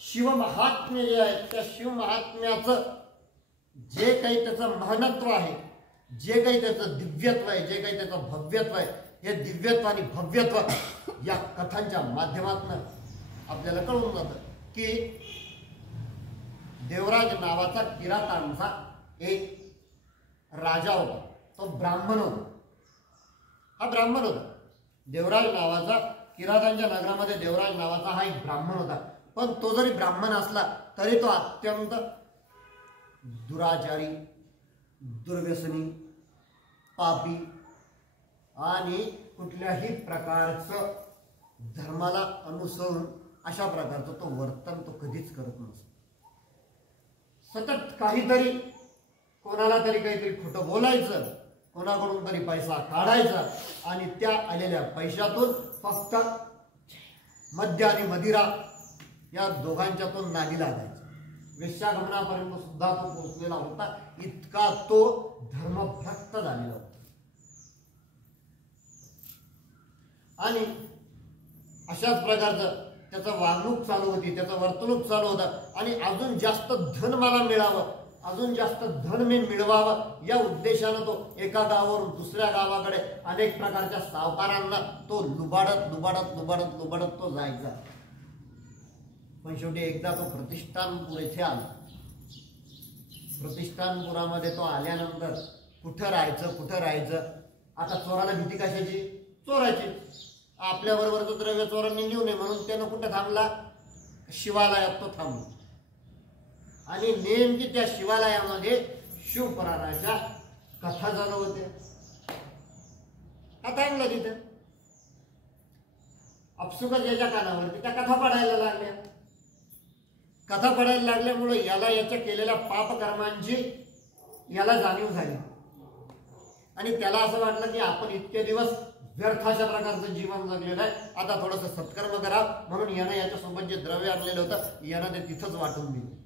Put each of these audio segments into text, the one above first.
शिवमहात्म्य जे आहे त्या शिवमहात्म्याचं जे काही त्याचं महत्त्व आहे, जे काही त्याचं दिव्यत्व आहे, जे काही त्याचं भव्यत्व आहे, हे दिव्यत्व आणि भव्यत्व या कथांच्या माध्यमातून आपल्याला कळून जातं की देवराज नावाचा किरातांचा एक राजा होता, तो ब्राह्मण होता. हा ब्राह्मण होता. देवराज नावाचा, किरातांच्या नगरामध्ये देवराज नावाचा हा एक ब्राह्मण होता. पण तो जरी ब्राह्मण असला तरी तो अत्यंत दुराचारी, दुर्व्यसनी, पापी आणि कुठल्याही प्रकारचं धर्माला अनुसरून अशा प्रकारचं तो वर्तन तो कधीच करत नसतो. सतत काहीतरी, कोणाला तरी काहीतरी खोटं बोलायचं, कोणाकडून तरी पैसा काढायचा आणि त्या आलेल्या पैशातून फक्त मद्य आणि मदिरा या दोघांच्यातून नादी लागायचं. वेश्यागमनापर्यंत सुद्धा तो पोहोचलेला होता. इतका तो धर्मभ्रष्ट झालेला होता. आणि अशाच प्रकारचं त्याचं वागणूक चालू होती, त्याचं वर्तणूक चालू होतं. आणि अजून जास्त धन मला मिळावं, अजून जास्त धन मी मिळवावं या उद्देशानं तो एका गावावरून दुसऱ्या गावाकडे अनेक प्रकारच्या सावकारांना तो लुबाडत तो जायचा. पण शेवटी एकदा तो प्रतिष्ठानपूर येथे आला. प्रतिष्ठानपुरामध्ये तो आल्यानंतर कुठं राहायचं. आता चोराला भीती कशाची? चोराची. आपल्याबरोबरचं द्रव्य चोरांनी नेऊ नये म्हणून त्यानं कुठं थांबला? शिवालयात तो थांबला. आणि नेमकी त्या शिवालयामध्ये शिवपुराणाच्या कथा चालू होत्या. हा थांबला तिथं. अपसुकच याच्या कानावरती त्या कथा पडायला लागल्या. कथा पडायला लागल्यामुळे याला याच्या केलेल्या पापकर्मांची याला जाणीव झाली. आणि त्याला असं वाटलं की आपण इतके दिवस व्यर्थ अशा प्रकारचं जीवन जगलेलं आहे, आता थोडंसं सत्कर्म करा. म्हणून यानं याच्यासोबत जे द्रव्य आणलेलं होतं यानं ते तिथंच वाटून दिलं.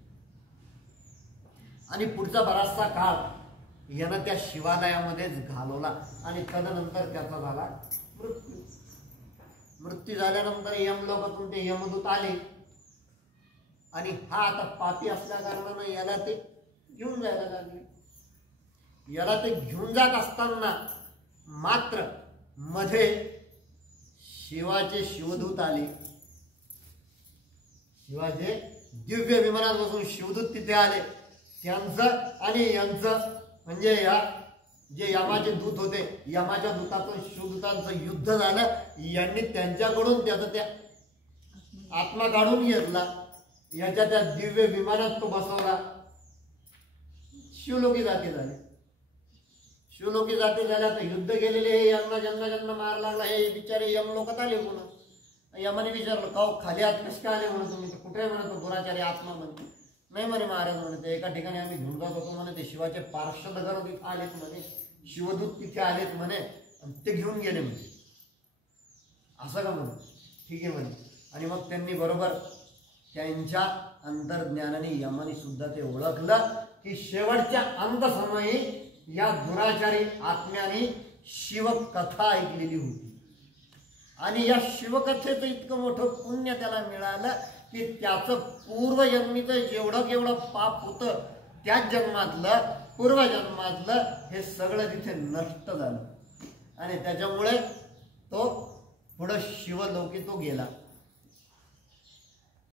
आणि पुढचा बराचसा काळ यानं त्या शिवालयामध्येच घालवला. आणि तदनंतर त्याचा झाला मृत्यू. मृत्यू झाल्यानंतर यमलोकातून ते यमदूत आले. आणि हा आता पापी असल्या कारणानं याला ते घेऊन जायला लागले. याला ते घेऊन जात असताना मात्र मध्ये शिवाचे शिवदूत आले. शिवाचे दिव्य विमानात बसून शिवदूत तिथे आले. त्यांचं आणि यांचं म्हणजे या जे यमाचे दूत होते, यमाच्या दूताचं शिवदूतांचं युद्ध झालं. यांनी त्यांच्याकडून त्याचा त्या आत्मा काढून घेतला. याच्या त्या दिव्य विमानात तो बसवला. शिवलोकी जाती झाले. शिवलोकी जाती झाल्या तर युद्ध केलेले हे यांना ज्यांना मार लागला हे बिचारे यमलोकात आले. पुन्हा यमाने विचारलं का खाली आत कस काय आले म्हणून तुम्ही? कुठे म्हणतो गुराचारी आत्मा म्हणते. नाही म्हणे महाराज म्हणते एका ठिकाणी आम्ही घेऊन जात होतो म्हणे, ते शिवाचे पार्षदगण तिथे आलेत म्हणे, शिवदूत तिथे आलेत म्हणे आणि ते घेऊन गेले म्हणे. असं का म्हणे? ठीक आहे म्हणे. आणि मग त्यांनी बरोबर त्यांच्या अंतर्ज्ञानाने यमाने सुद्धा ते ओळखलं की शेवटच्या अंतसमयी या दुराचारी आत्म्याने शिवकथा ऐकलेली होती. आणि या शिवकथेचं इतकं मोठं पुण्य त्याला मिळालं की त्याचं पूर्वजन्मीचं जेवढं पाप होतं त्याच जन्मातलं पूर्वजन्मातलं हे सगळं तिथे नष्ट झालं. आणि त्याच्यामुळे तो पुढं शिवलोकी तो गेला.